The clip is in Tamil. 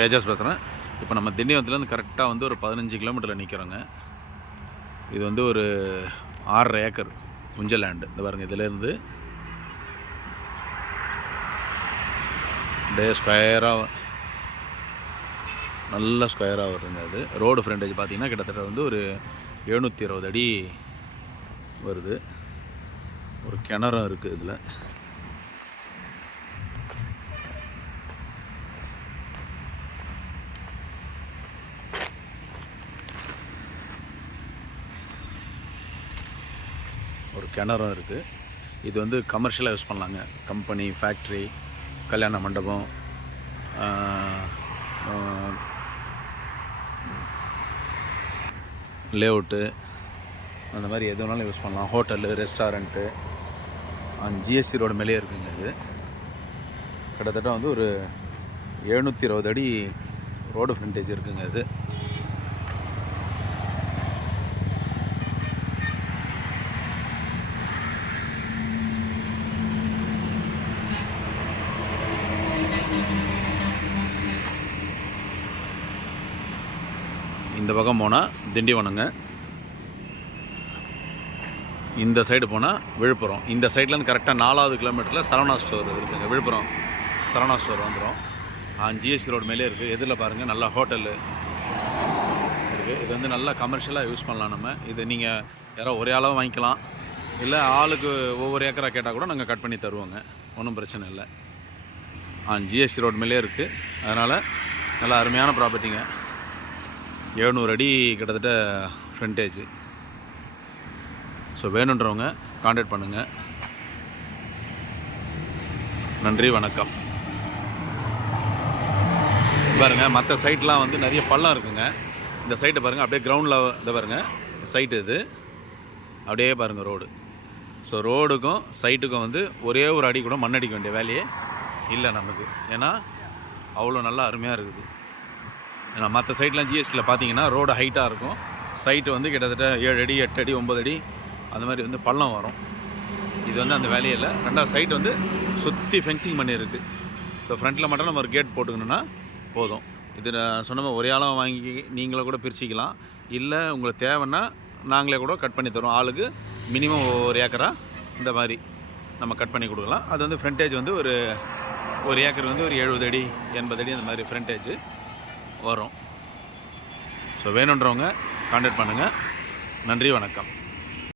ஏஜாஸ் பேசுகிறேன். இப்போ நம்ம திண்டிவனத்துலேருந்து கரெக்டாக வந்து ஒரு 15 கிலோமீட்டரில் நிற்கிறோங்க. இது வந்து ஒரு 6.5 ஏக்கர் புஞ்ச லேண்டு. இந்த பாருங்கள், இதிலேருந்து ஸ்கொயராக நல்ல ஸ்கொயராக வருதுங்க. அது ரோடு ஃப்ரண்டேஜ் பார்த்திங்கன்னா கிட்டத்தட்ட வந்து ஒரு 720 அடி வருது. ஒரு கிணறும் இருக்குது இதில். ஒரு கிணறும் இருக்குது. இது வந்து கமர்ஷியலாக யூஸ் பண்ணலாங்க. கம்பெனி, ஃபேக்ட்ரி, கல்யாண மண்டபம், லேஅவுட்டு, அந்த மாதிரி எது வேணாலும் யூஸ் பண்ணலாம். ஹோட்டலு, ரெஸ்டாரண்ட்டு, ஜிஎஸ்டி ரோடு மேலே இருக்குங்க. இது கிட்டத்தட்ட வந்து ஒரு 720 அடி ரோடு ஃப்ரண்டேஜ் இருக்குங்க. இது இந்த பக்கம் போனால் திண்டிவனங்க, இந்த சைடு போனால் விழுப்புரம். இந்த சைட்லேருந்து கரெக்டாக 4வது கிலோமீட்டரில் சரவணா ஸ்டோர் இருக்குதுங்க. விழுப்புரம் சரவணா ஸ்டோர் வந்துடும். ஜிஎஸ்டி ரோடு மேலே இருக்குது. எதில் பாருங்கள், நல்லா ஹோட்டலு இருக்குது. இது வந்து நல்லா கமர்ஷியலாக யூஸ் பண்ணலாம் நம்ம. இது நீங்கள் யாரோ ஒரே அளவு வாங்கிக்கலாம், இல்லை ஆளுக்கு ஒவ்வொரு ஏக்கராக கேட்டால் கூட நாங்கள் கட் பண்ணி தருவோங்க. ஒன்றும் பிரச்சனை இல்லை. ஜிஎஸ்டி ரோடு மேலே இருக்குது. அதனால் நல்லா அருமையான ப்ராப்பர்ட்டிங்க. 700 அடி கிட்டத்தட்ட ஃப்ரண்டேஜ். ஸோ வேணுன்றவங்க கான்டாக்ட் பண்ணுங்கள். நன்றி, வணக்கம். பாருங்கள், மற்ற சைட்லாம் வந்து நிறைய பள்ளம் இருக்குங்க. இந்த சைட்டை பாருங்கள், அப்படியே கிரவுண்டில் இதை பாருங்கள் சைட்டு. இது அப்படியே பாருங்கள் ரோடு. ஸோ ரோடுக்கும் சைட்டுக்கும் வந்து ஒரே ஒரு அடி கூட மண் அடிக்க வேண்டிய வேலையே இல்லை நமக்கு. ஏன்னா அவ்வளோ நல்லா அருமையாக இருக்குது. ஏன்னா மற்ற சைட்லாம் ஜிஎஸ்டியில் பார்த்தீங்கன்னா ரோடு ஹைட்டாக இருக்கும். சைட்டு வந்து கிட்டத்தட்ட 7 அடி 8 அடி 9 அடி அந்த மாதிரி வந்து பள்ளம் வரும். இது வந்து அந்த வேலையே இல்லை. ரெண்டாவது சைட்டு வந்து சுற்றி ஃபென்சிங் பண்ணியிருக்கு. ஸோ ஃப்ரண்ட்டில் மட்டும் நம்ம ஒரு கேட் போட்டுக்கணுன்னா போதும். இது நான் சொன்ன ஒரே ஆளாக வாங்கி நீங்களே கூட பிரிச்சிக்கலாம். இல்லை உங்களுக்கு தேவைன்னா நாங்களே கூட கட் பண்ணி தரோம். ஆளுக்கு மினிமம் ஒரு ஏக்கராக இந்த மாதிரி நம்ம கட் பண்ணி கொடுக்கலாம். அது வந்து ஃப்ரண்டேஜ் வந்து ஒரு ஏக்கர் வந்து ஒரு 70 அடி 80 அடி அந்த மாதிரி ஃப்ரண்டேஜ் வரும். ஸோ வேணுன்றவங்க கான்டாக்ட் பண்ணுங்கள். நன்றி, வணக்கம்.